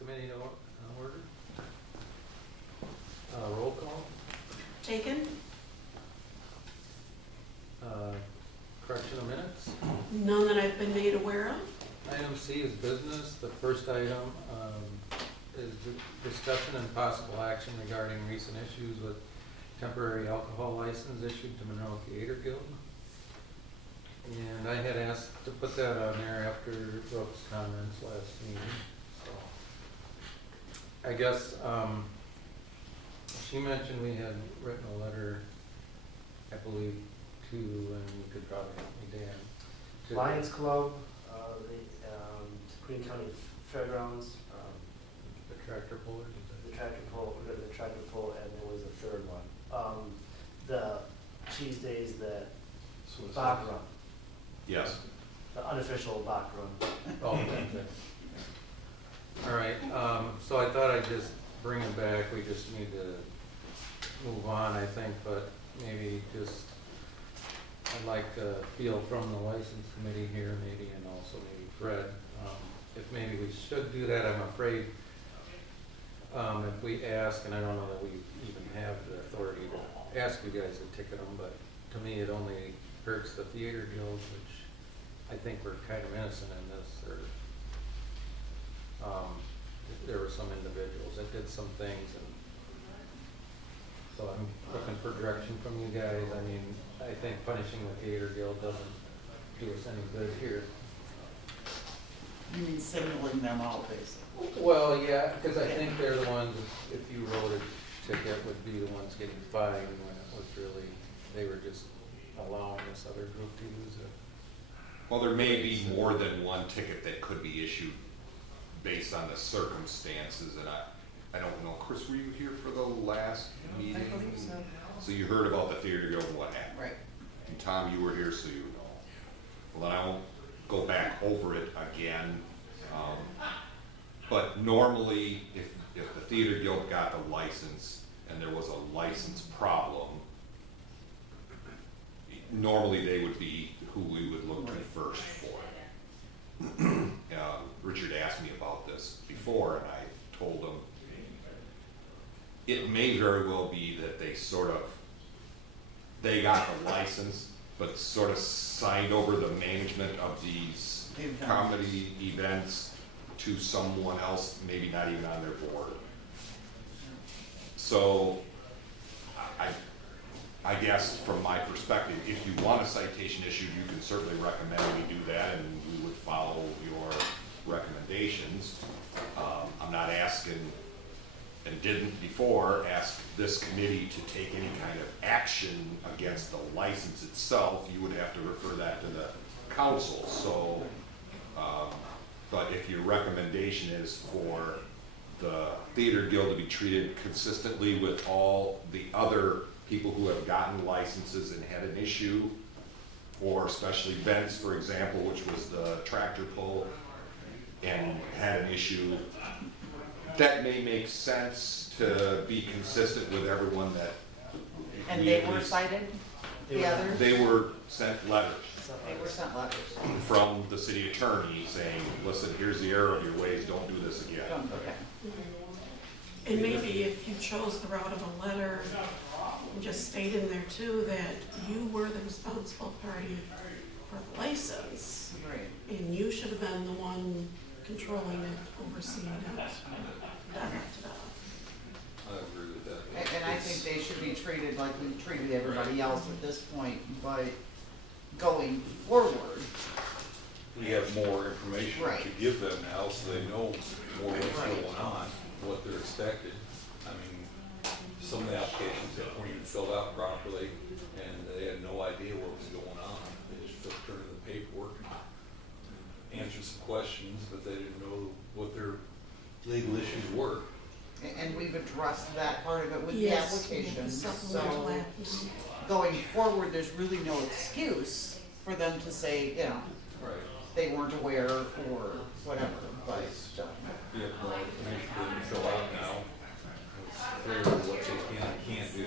committee to order. Roll call. Taken? Correction of minutes. None that I've been made aware of. Item C is business. The first item is discussion and possible action regarding recent issues with temporary alcohol license issued to Monroe Theater Guild. And I had asked to put that on there after Brooke's comments last meeting. So I guess she mentioned we had written a letter, I believe, to, and you could probably help me, Dan. to- Lions Club, the Green County Fairgrounds, The tractor puller. the tractor pull, and there was a third one. The cheese days, the Bach Run, Yes. the unofficial Bach Run. Oh, okay. All right, so I thought I'd just bring it back. We just need to move on, I think, but maybe just, I'd like to feel from the license committee here, maybe, and also maybe Fred, if maybe we should do that. I'm afraid if we ask, and I don't know that we even have the authority to ask you guys to ticket them, but to me, it only hurts the theater guilds, which I think we're kind of innocent in this, or there were some individuals that did some things, and so I'm looking for direction from you guys. I mean, I think punishing the theater guild doesn't do us any good here. You mean singling them out, basically? Well, yeah, because I think they're the ones, if you wrote a ticket, would be the ones getting fined when it was really, they were just allowing this other group to use it. Well, there may be more than one ticket that could be issued based on the circumstances, and I don't know, Chris, were you here for the last meeting? I believe so. So you heard about the theater guild and what happened? Right. And Tom, you were here, so you know. Well, then I won't go back over it again. But normally, if the theater guild got the license and there was a license problem, normally they would be who we would look to first for. Richard asked me about this before, and I told him it may very well be that they got the license, but sort of signed over the management of these comedy events to someone else, maybe not even on their board. So I guess from my perspective, if you want a citation issued, you can certainly recommend we do that, and we would follow your recommendations. I'm not asking, and didn't before, ask this committee to take any kind of action against the license itself. You would have to refer that to the council. So, but if your recommendation is for the theater guild to be treated consistently with all the other people who have gotten licenses and had an issue, or special events, for example, which was the tractor pull, and had an issue, that may make sense to be consistent with everyone that. And they were cited, the others? They were sent letters They were sent letters. from the city attorney saying, listen, here's the error of your ways, don't do this again. Okay. And maybe if you chose the route of a letter, just state in there too that you were the responsible party for the license. Right. And you should have been the one controlling it, overseeing it. Da, da, da, da. I agree with that. And I think they should be treated like we treated everybody else at this point, but going forward. We have more information Right. to give them now, so they know more what's Right. going on, what they're expected. I mean, some of the applications that weren't even filled out properly, and they had no idea what was going on. They just turned in the paperwork, answered some questions, but they didn't know what their legal issues were. And we've addressed that part of it with the Yes, we have application. the supplemental So app. going forward, there's really no excuse for them to say, you know, Right. they weren't aware or whatever, but. We have more information to fill out now. It's clear what they can and can't do.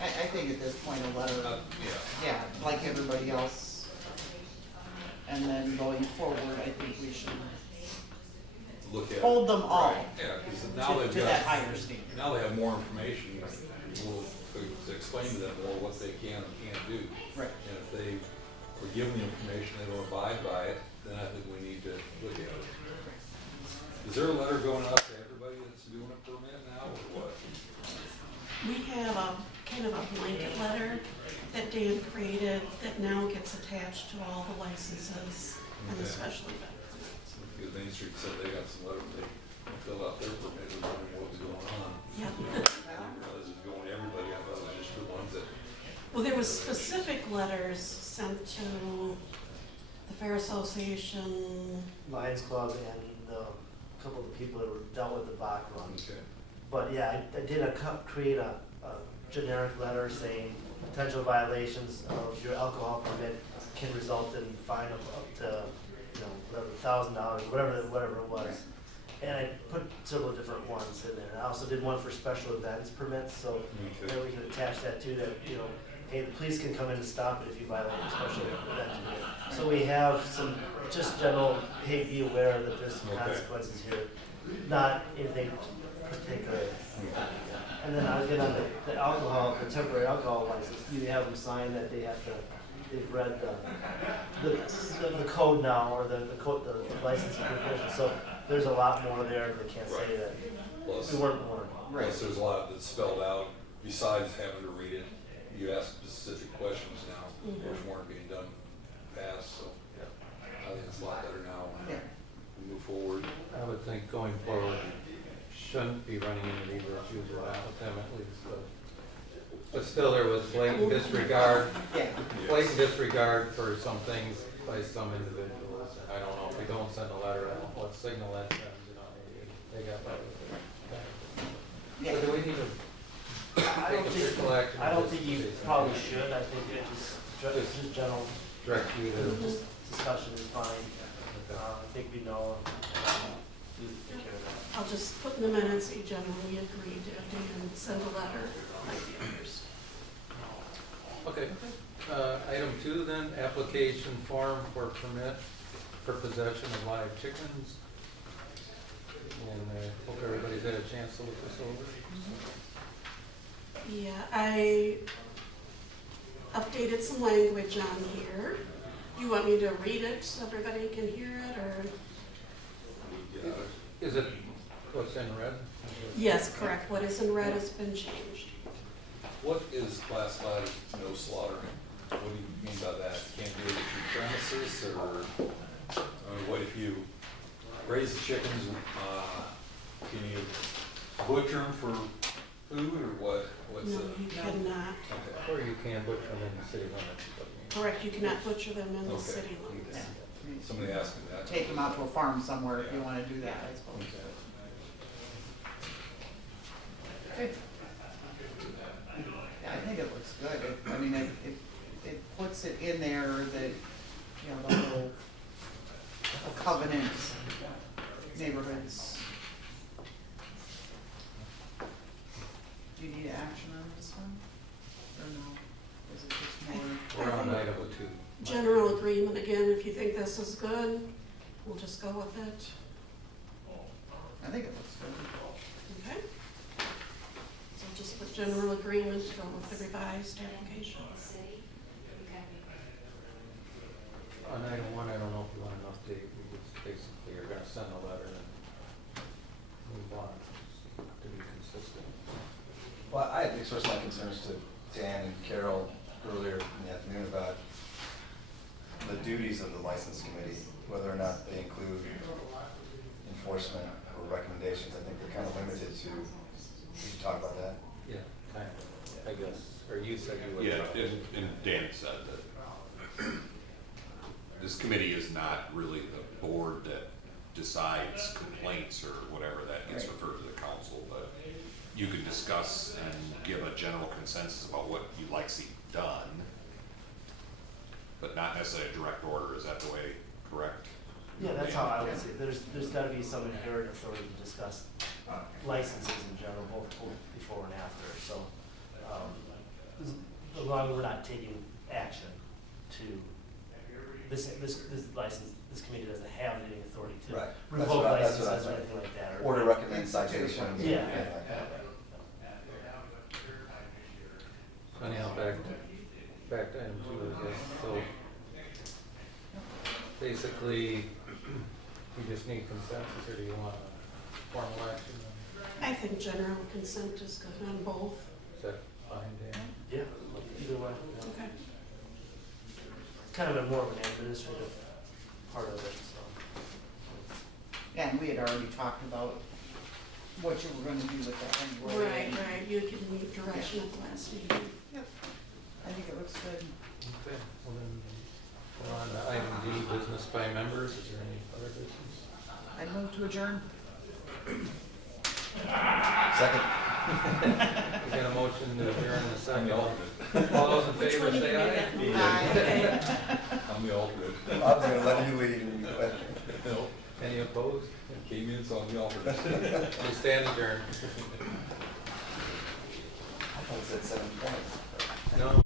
I think at this point, a letter, Yeah. yeah, like everybody else. And then going forward, I think we should, Look at hold them all Yeah, because now they've to got. that higher standard. Now they have more information, we'll explain to them more what they can and can't do. Right. And if they were given the information, they don't abide by it, then I think we need to look at it. Is there a letter going out to everybody that's doing a permit now, or what? We have a kind of a blanket letter that Dan created that now gets attached to all the licenses and Okay. especially event permits. Because Main Street said they got some letters, they filled out their permit, and wondering what was going on. Yeah. I didn't realize it was going to everybody, I thought it was just the ones that, Well, there was specific letters sent to the Fair Association. Lions Club and a couple of the people that were dealt with the Bach run. okay. But yeah, I did create a generic letter saying potential violations of your alcohol permit can result in fine of up to, whatever, $1,000, whatever it was. And I put several different ones in there. I also did one for special events permits, so Okay. then we can attach that too, that, hey, the police can come in and stop it if you violate a special event permit. So we have some just general, hey, be aware that there's some Okay. consequences here, not anything particular. And then I'll get on the alcohol, the temporary alcohol license, you have them sign that they've read the code now, or the code, the license provision, so there's a lot more there, they can't say that Plus, we weren't warned. plus there's a lot that's spelled out, besides having to read it, you ask specific questions now, which weren't being done past, so I think it's a lot better now when Yeah. we move forward. I would think going forward, shouldn't be running into these issues or not with them at least, but still there was blatant disregard, Yeah. blatant disregard for some things by some individuals. I don't know, if we don't send a letter, I don't know what signal that sends, maybe they got by with it. Yeah. So do we need to I take don't official think, action? I or don't just think you say something? probably should, I think it just general Direct you to, discussion is fine. I think we know, we take care of that. I'll just put in the minutes, you generally agreed to Dan send a letter like the others. okay. Item 2 then, application form for permit for possession of live chickens. And hope everybody's had a chance to look this over. Yeah, I updated some language on here. You want me to read it so everybody can hear it, or? Is it what's in red? Yes, correct. What is in red has been changed. What is classified as no slaughtering? What do you mean by that? Can't do it at your premises, or, I mean, what if you raise the chickens, can you butcher them for food, or what? What's No, the? you cannot. Okay. Or you can butcher them in the city limits. but I mean- Correct, you cannot butcher them in the Okay. city limits. Yeah. Somebody asked me that. Take them out to a farm somewhere if you wanna do that, I suppose. Okay. Okay. Yeah, I think it looks good. I mean, it puts it in there that, the whole covenants, neighborhoods. Do you need action on this one? Or no? Is it just more? We're on item 2. General agreement, again, if you think this is good, we'll just go with it. I think it looks good. Okay? So just put general agreement to go with the revised application. On item 1, I don't know if you want an update. We just basically are gonna send a letter and move on to be consistent. Well, I had expressed my concerns to Dan and Carol earlier in the afternoon about the duties of the license committee, whether or not they include enforcement or recommendations. I think they're kind of limited to, did you talk about that? Yeah, kind of, I guess, or you said you would. Yeah, and Dan said that this committee is not really the board that decides complaints or whatever that gets referred to the council, but you can discuss and give a general consensus about what you'd like to see done, but not necessarily a direct order. Is that the way, correct? Yeah, that's how I would see it. There's gotta be some inherent authority to discuss licenses in general, both before and after, so, as long as we're not taking action to, this license, this committee doesn't have any authority to Right. revoke That's what I licenses or meant. anything like that. Or to recommend citations. or Yeah. anything like that. Anyhow, back to item two, I guess, so basically, we just need consensus, or do you want a formal action? I think general consent is good on both. Is that fine, Dan? Yeah, either way. Okay. Kind of a more of an administrative part of it, so. Yeah, and we had already talked about what you were gonna do with that anyway. Right, you had given me direction at the last meeting. Yep, I think it looks good. Okay, well then, we're on to item D, business by members, is there any other business? I move to adjourn. Second. We got a motion to adjourn in a I'm second. the alternate. All those in Which favor one did say you make aye. that? Aye. I'm the alternate. I'm gonna let you lead. No, Any opposed? came in, so I'm the alternate. We stand adjourned. I thought it said 7 points. No.